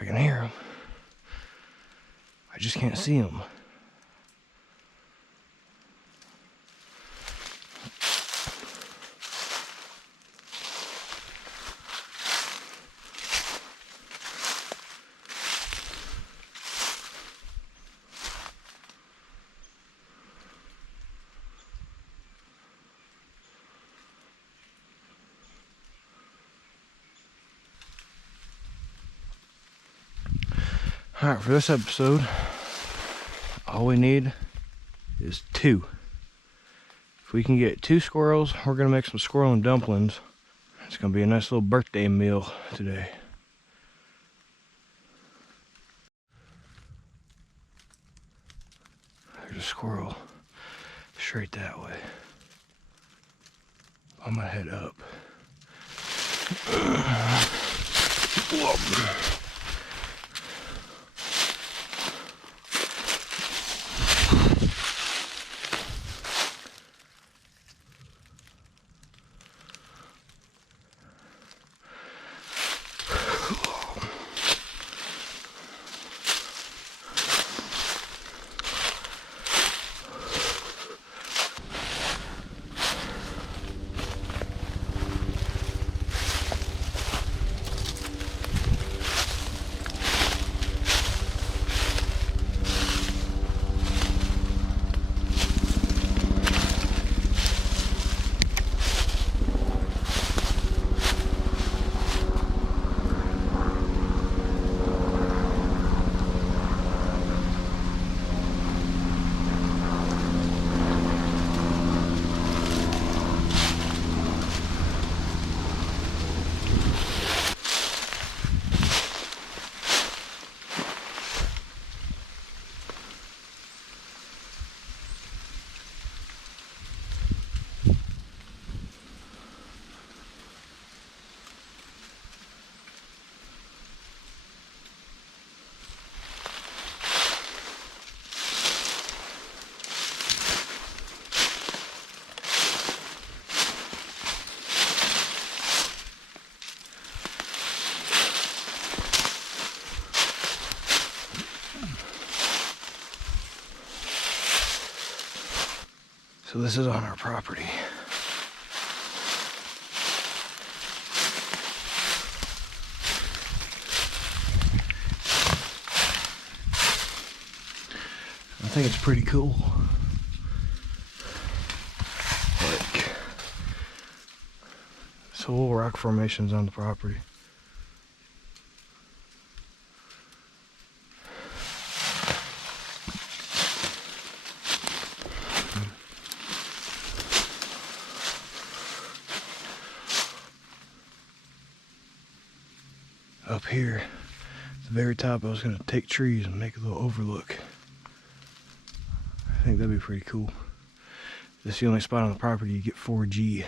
I can hear them. I just can't see them. Alright, for this episode, all we need is 2. If we can get 2 squirrels, we're going to make some squirrel and dumplings. It's going to be a nice little birthday meal today. There's a squirrel straight that way. I'm going to head up. Whoa. So this is on our property. I think it's pretty cool. Like, it's whole rock formations on the property. Up here, at the very top, I was going to take trees and make a little overlook. I think that'd be pretty cool. This is the only spot on the property you get 4G.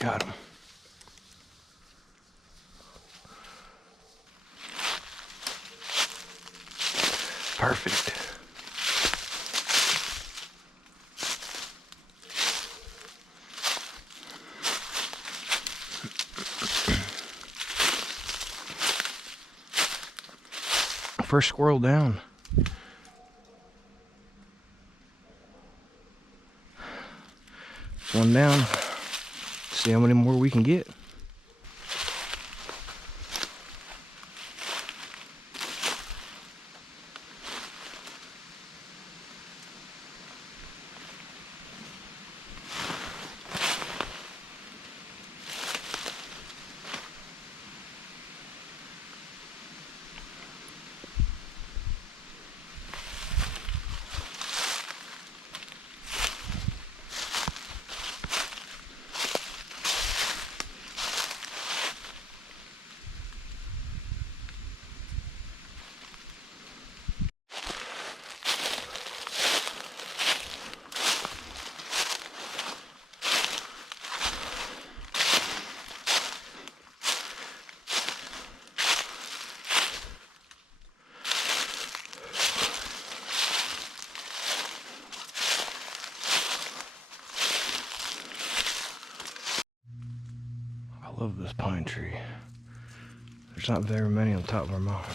Got him. Perfect. First squirrel down. One down. See how many more we can get. I love this pine tree. There's not very many on top of our mountain.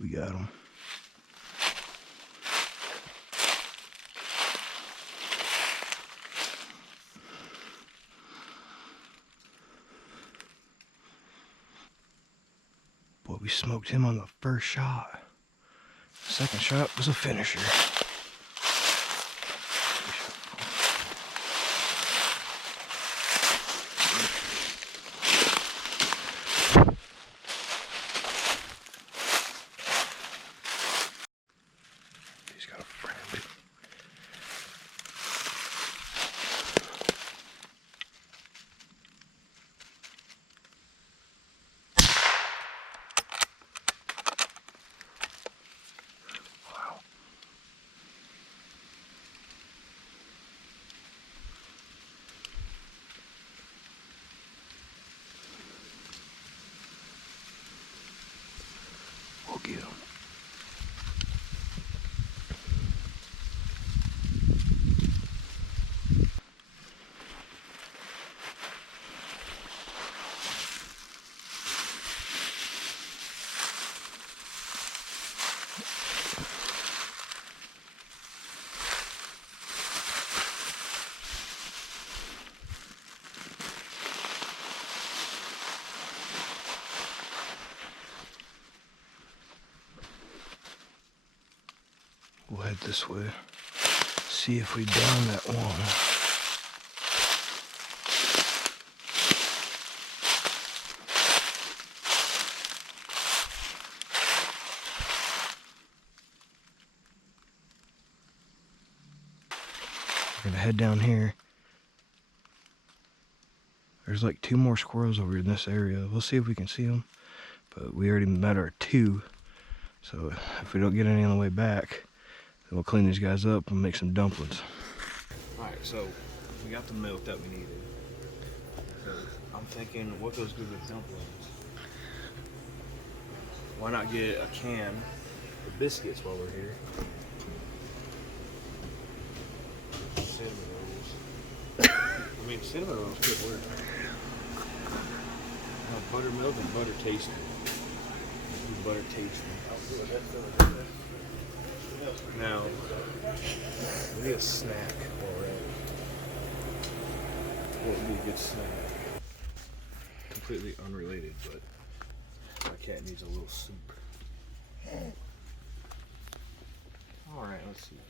We got them. Boy, we smoked him on the first shot. Second shot was a finisher. He's got a friend. Wow. We'll get him. We'll head this way. See if we down that one. We're gonna head down here. There's like 2 more squirrels over in this area. We'll see if we can see them. But we already met our 2. So if we don't get any on the way back, then we'll clean these guys up and make some dumplings. Alright, so we got the milk that we needed. So I'm thinking, what goes good with dumplings? Why not get a can of biscuits while we're here? Cinnamon rolls. I mean, cinnamon rolls could work. Buttermilk and butter tasting. Butter tasting. Now, we need a snack already. What would be a good snack? Completely unrelated, but my cat needs a little soup. Alright, let's see.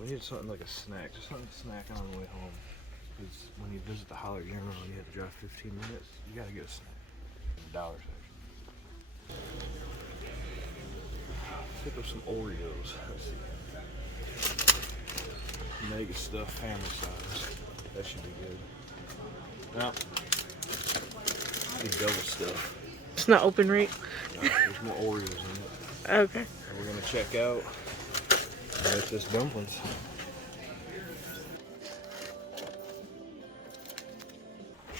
We need something like a snack, just something to snack on the way home. Because when you visit the Dollar General, you have to drive 15 minutes. You gotta get a snack. Dollar section. Pick up some Oreos. Let's see. Mega stuff, family size. That should be good. Now, need double stuff. It's not open right? No, there's more Oreos in it. Okay. And we're gonna check out and make this dumplings.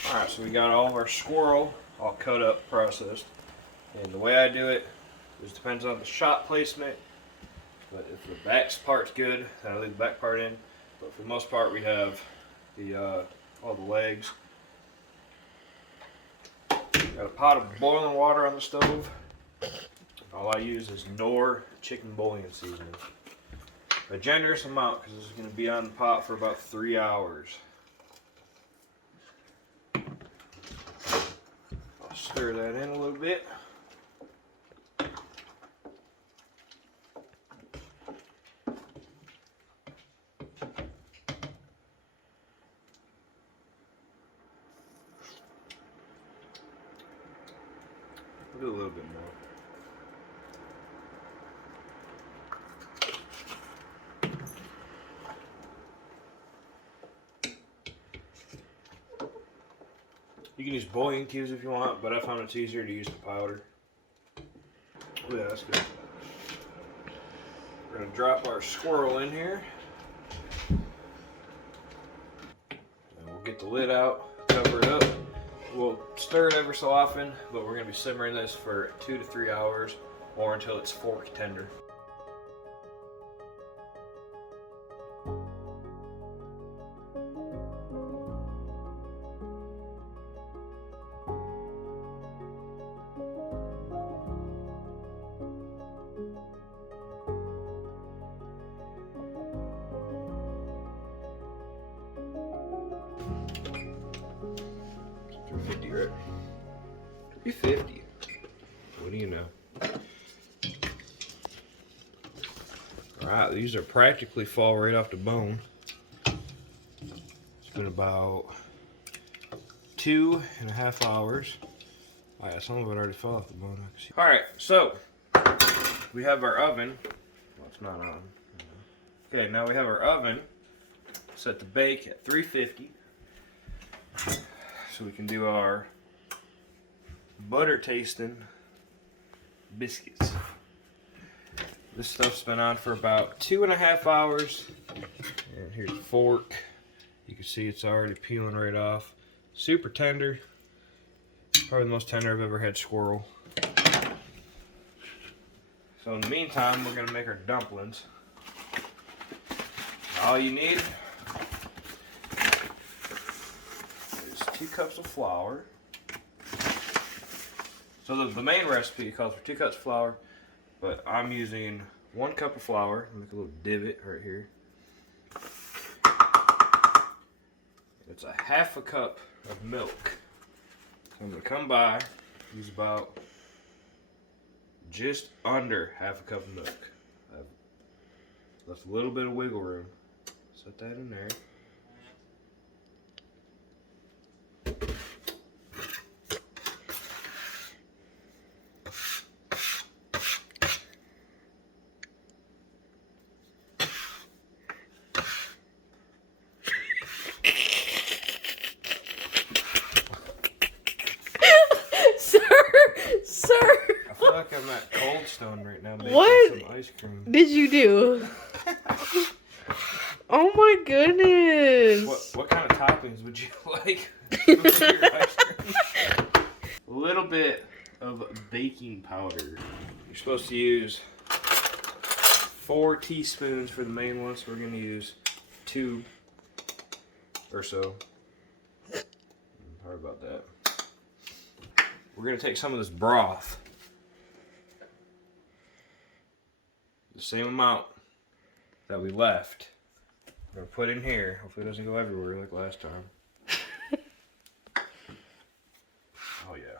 Alright, so we got all of our squirrel all cut up, processed. And the way I do it is depends on the shot placement. But if the back part's good, then I leave the back part in. But for the most part, we have the all the legs. Got a pot of boiling water on the stove. All I use is Knorr chicken bouillon seasoning. A generous amount because this is going to be on the pot for about 3 hours. I'll stir that in a little bit. I'll do a little bit more. You can use bouillon cubes if you want, but I found it's easier to use the powder. Oh yeah, that's good. We're going to drop our squirrel in here. And we'll get the lid out, cover it up. We'll stir it ever so often, but we're going to be simmering this for 2 to 3 hours or until it's fork tender. Right? 350. What do you know? Alright, these are practically fall right off the bone. It's been about 2.5 hours. Oh yeah, some of it already fell off the bone. Alright, so we have our oven. Well, it's not on. Okay, now we have our oven set to bake at 350. So we can do our butter tasting biscuits. This stuff's been on for about 2.5 hours. And here's a fork. You can see it's already peeling right off. Super tender. Probably the most tender I've ever had squirrel. So in the meantime, we're gonna make our dumplings. All you need 2 cups of flour. So the main recipe calls for 2 cups of flour, but I'm using 1 cup of flour. Make a little divot right here. It's a 1/2 cup of milk. So I'm gonna come by, use about just under 1/2 cup of milk. I've left a little bit of wiggle room. Set that in there. like I'm at Cold Stone right now making What some ice cream. did you do? Oh my goodness. What kind of toppings would you like with your ice cream? A little bit of baking powder. You're supposed to use 4 teaspoons for the main one, so we're going to use 2 or so. Sorry about that. We're going to take some of this broth, the same amount that we left. We're going to put in here. Hopefully it doesn't go everywhere like last time. Oh yeah.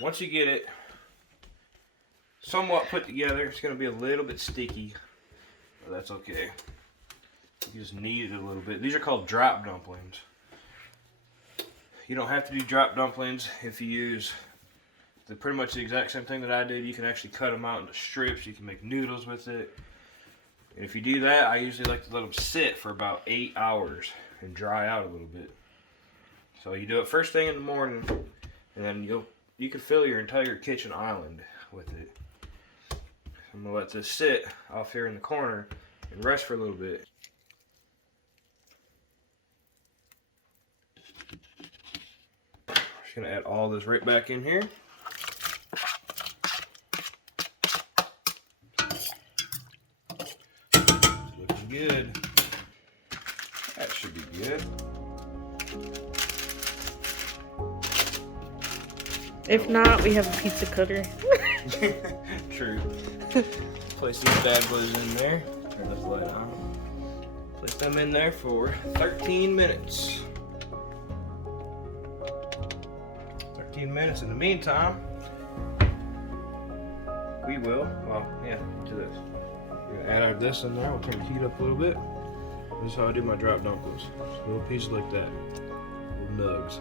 Once you get it somewhat put together, it's going to be a little bit sticky, but that's okay. You just knead it a little bit. These are called drop dumplings. You don't have to do drop dumplings if you use pretty much the exact same thing that I did. You can actually cut them out into strips. You can make noodles with it. And if you do that, I usually like to let them sit for about 8 hours and dry out a little bit. So you do it first thing in the morning, and then you can fill your entire kitchen island with it. I'm gonna let this sit off here in the corner and rest for a little bit. Just gonna add all this right back in here. It's looking good. That should be good. If not, we have a pizza cutter. True. Place these bad boys in there. Turn this light on. Place them in there for 13 minutes. 13 minutes. In the meantime, we will, do this. We're gonna add this in there. We'll turn the heat up a little bit. This is how I do my drop dumplings. Just little pieces like that. Little nugs.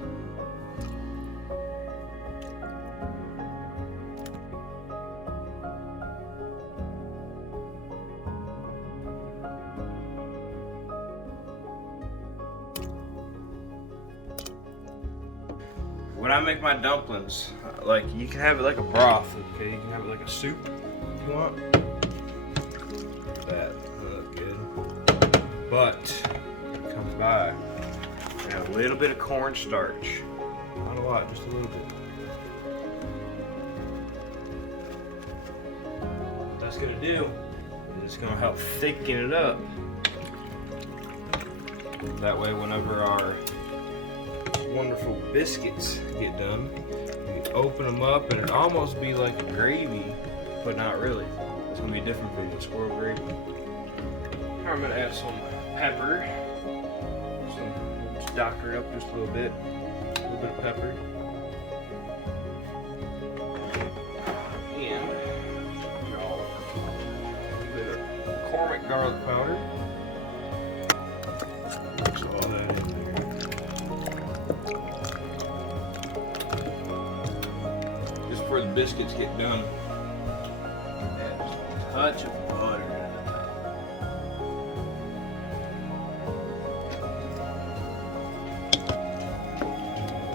When I make my dumplings, like you can have it like a broth, okay? You can have it like a soup if you want. That look good. But it comes by and a little bit of cornstarch. Not a lot, just a little bit. What that's gonna do is it's gonna help thicken it up. That way, whenever our wonderful biscuits get done, you can open them up and it almost be like a gravy, but not really. It's gonna be a different video, squirrel gravy. Now I'm gonna add some pepper. Just doctor it up just a little bit of pepper. And a bit of McCormick garlic powder. Mix all that in there. Before the biscuits get done, add just a touch of butter.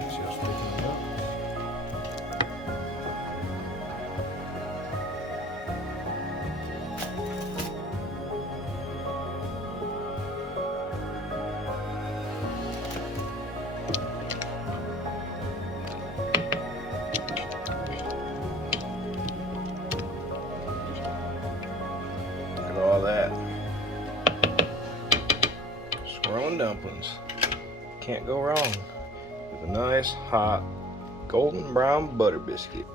Just picking it up. All that. Squirrel and dumplings. Can't go wrong with a nice, hot, golden brown butter biscuit.